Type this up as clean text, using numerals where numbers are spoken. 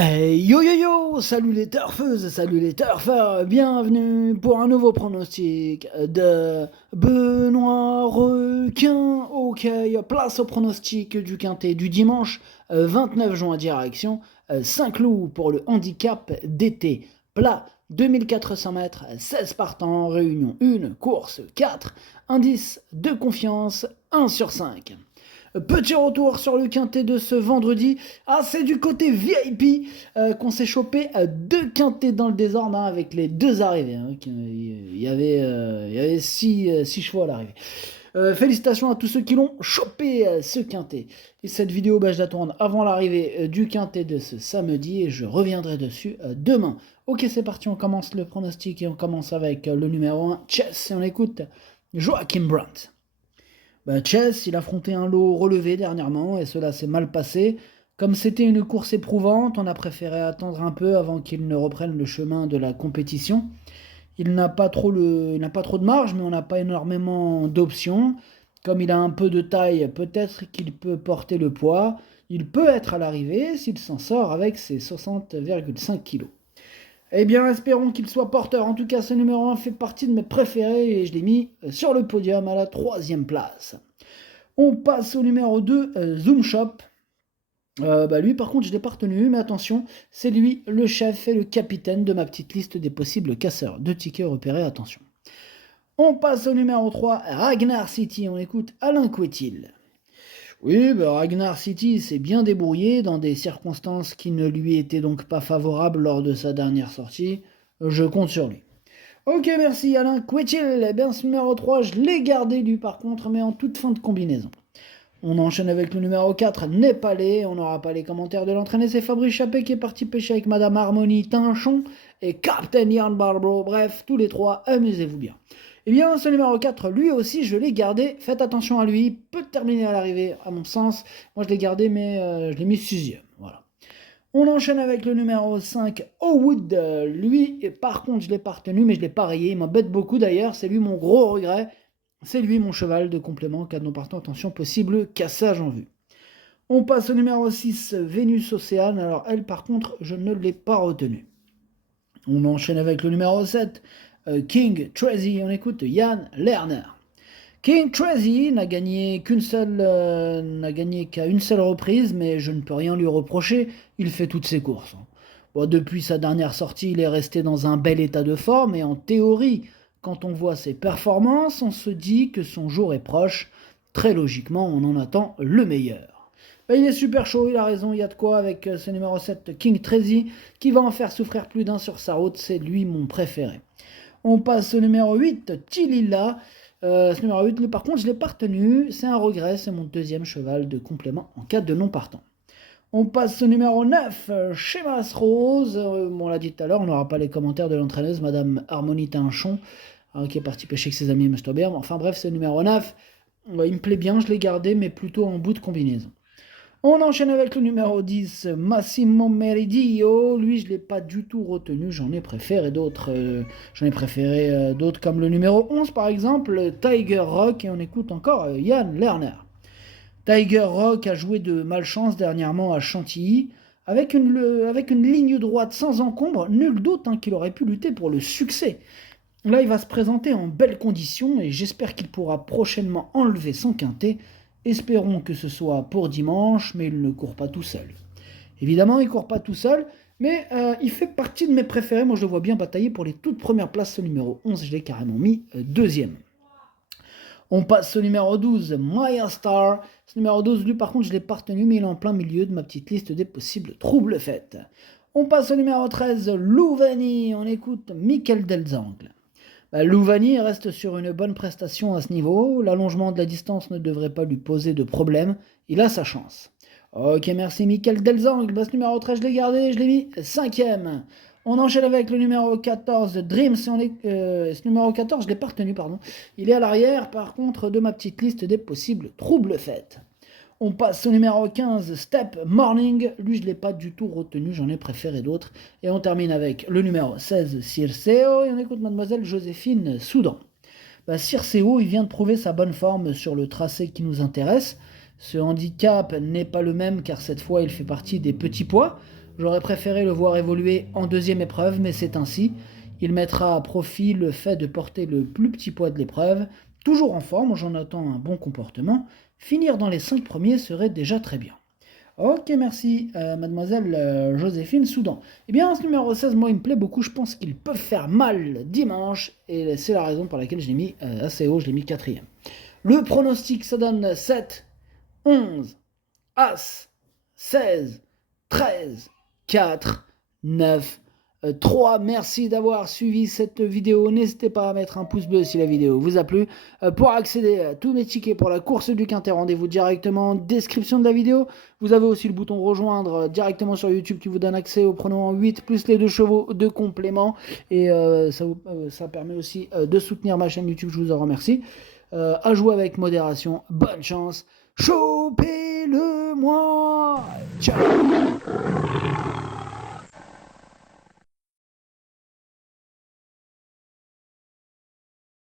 Hey, yo yo yo, salut les turfeuses, salut les turfeurs, bienvenue pour un nouveau pronostic de Benoît Requin. Ok, place au pronostic du quintet du dimanche 29 juin direction Saint-Cloud pour le handicap d'été plat 2400 mètres, 16 partants, réunion 1, course 4, indice de confiance 1 sur 5. Petit retour sur le quintet de ce vendredi. Ah, c'est du côté VIP qu'on s'est chopé deux quintets dans le désordre avec les deux arrivées. Il y avait six chevaux à l'arrivée. Félicitations à tous ceux qui l'ont chopé ce quintet. Et cette vidéo, je la tourne avant l'arrivée du quintet de ce samedi et je reviendrai dessus demain. Ok, c'est parti, on commence le pronostic et on commence avec le numéro 1, Chess, et on écoute Joachim Brandt. Chess, il affrontait un lot relevé dernièrement et cela s'est mal passé. Comme c'était une course éprouvante, on a préféré attendre un peu avant qu'il ne reprenne le chemin de la compétition. Il n'a pas trop de marge, mais on n'a pas énormément d'options. Comme il a un peu de taille, peut-être qu'il peut porter le poids. Il peut être à l'arrivée s'il s'en sort avec ses 60,5 kg. Eh bien, espérons qu'il soit porteur. En tout cas, ce numéro 1 fait partie de mes préférés et je l'ai mis sur le podium à la 3e place. On passe au numéro 2, Zoom Shop. Lui, par contre, je ne l'ai pas retenu, mais attention, c'est lui le chef et le capitaine de ma petite liste des possibles casseurs de tickets repérés. Attention. On passe au numéro 3, Ragnar City. On écoute Alain Couetil. Oui, Ragnar City s'est bien débrouillé dans des circonstances qui ne lui étaient donc pas favorables lors de sa dernière sortie. Je compte sur lui. Ok, merci Alain Couetil. Eh bien, ce numéro 3, je l'ai gardé lui par contre, mais en toute fin de combinaison. On enchaîne avec le numéro 4, Népalais. On n'aura pas les commentaires de l'entraîné, c'est Fabrice Chappé qui est parti pêcher avec Madame Harmonie Tinchon et Captain Yarn Barbro. Bref, tous les trois, amusez-vous bien. Eh bien, ce numéro 4, lui aussi, je l'ai gardé. Faites attention à lui, il peut terminer à l'arrivée, à mon sens. Moi, je l'ai gardé, mais je l'ai mis 6e. Voilà. On enchaîne avec le numéro 5, Owood. Lui, par contre, je ne l'ai pas retenu, mais je l'ai pas rayé. Il m'embête beaucoup d'ailleurs. C'est lui mon gros regret. C'est lui mon cheval de complément. Cas de non partant, attention, possible cassage en vue. On passe au numéro 6, Vénus Océane. Alors, elle, par contre, je ne l'ai pas retenue. On enchaîne avec le numéro 7, King Tracy. On écoute Yann Lerner. King Tracy n'a gagné qu'à une seule reprise, mais je ne peux rien lui reprocher, il fait toutes ses courses. Depuis sa dernière sortie, il est resté dans un bel état de forme, et en théorie, quand on voit ses performances, on se dit que son jour est proche. Très logiquement, on en attend le meilleur. Il est super chaud, il a raison, il y a de quoi avec ce numéro 7, King Tracy, qui va en faire souffrir plus d'un sur sa route, c'est lui mon préféré. On passe au numéro 8, Tilila. Ce numéro 8, lui, par contre, je ne l'ai pas retenu. C'est un regret, c'est mon deuxième cheval de complément en cas de non partant. On passe au numéro 9, Schemas Rose. On l'a dit tout à l'heure, on n'aura pas les commentaires de l'entraîneuse, Madame Harmonie Tinchon, qui est partie pêcher avec ses amis à Mr. Enfin bref, c'est le numéro 9. Il me plaît bien, je l'ai gardé, mais plutôt en bout de combinaison. On enchaîne avec le numéro 10, Massimo Meridio. Lui, je ne l'ai pas du tout retenu, j'en ai préféré d'autres. D'autres comme le numéro 11, par exemple, Tiger Rock. Et on écoute encore Yann Lerner. Tiger Rock a joué de malchance dernièrement à Chantilly. Avec une ligne droite sans encombre, nul doute qu'il aurait pu lutter pour le succès. Là, il va se présenter en belles conditions et j'espère qu'il pourra prochainement enlever son quintet. Espérons que ce soit pour dimanche, mais il ne court pas tout seul. Évidemment, il ne court pas tout seul, mais il fait partie de mes préférés. Moi, je le vois bien batailler pour les toutes premières places. Ce numéro 11, je l'ai carrément mis deuxième. On passe au numéro 12, Maya Star. Ce numéro 12, lui, par contre, je ne l'ai pas retenu, mais il est en plein milieu de ma petite liste des possibles troubles faites. On passe au numéro 13, Louvani. On écoute Michael Delzangle. Louvani reste sur une bonne prestation à ce niveau. L'allongement de la distance ne devrait pas lui poser de problème. Il a sa chance. Ok, merci Michael Delzangle. Ce numéro 13, je l'ai gardé, je l'ai mis 5e. On enchaîne avec le numéro 14, Dreams. Ce numéro 14, je ne l'ai pas retenu, pardon. Il est à l'arrière, par contre, de ma petite liste des possibles troubles faites. On passe au numéro 15, Step Morning. Lui, je ne l'ai pas du tout retenu, j'en ai préféré d'autres. Et on termine avec le numéro 16, Circeo. Et on écoute Mademoiselle Joséphine Soudan. Circeo, il vient de prouver sa bonne forme sur le tracé qui nous intéresse. Ce handicap n'est pas le même car cette fois, il fait partie des petits poids. J'aurais préféré le voir évoluer en deuxième épreuve, mais c'est ainsi. Il mettra à profit le fait de porter le plus petit poids de l'épreuve. Toujours en forme, j'en attends un bon comportement. Finir dans les 5 premiers serait déjà très bien. Ok, merci, mademoiselle Joséphine Soudan. Eh bien, ce numéro 16, moi, il me plaît beaucoup. Je pense qu'ils peuvent faire mal dimanche. Et c'est la raison pour laquelle je l'ai mis assez haut, je l'ai mis quatrième. Le pronostic, ça donne 7, 11, As, 16, 13, 4, 9, 3. Merci d'avoir suivi cette vidéo. N'hésitez pas à mettre un pouce bleu si la vidéo vous a plu. Pour accéder à tous mes tickets pour la course du Quintet, rendez-vous directement en description de la vidéo. Vous avez aussi le bouton rejoindre directement sur YouTube qui vous donne accès au prono en 8 plus les 2 chevaux de complément. Et ça permet aussi de soutenir ma chaîne YouTube. Je vous en remercie. À jouer avec modération. Bonne chance. Chopez-le-moi. Ciao.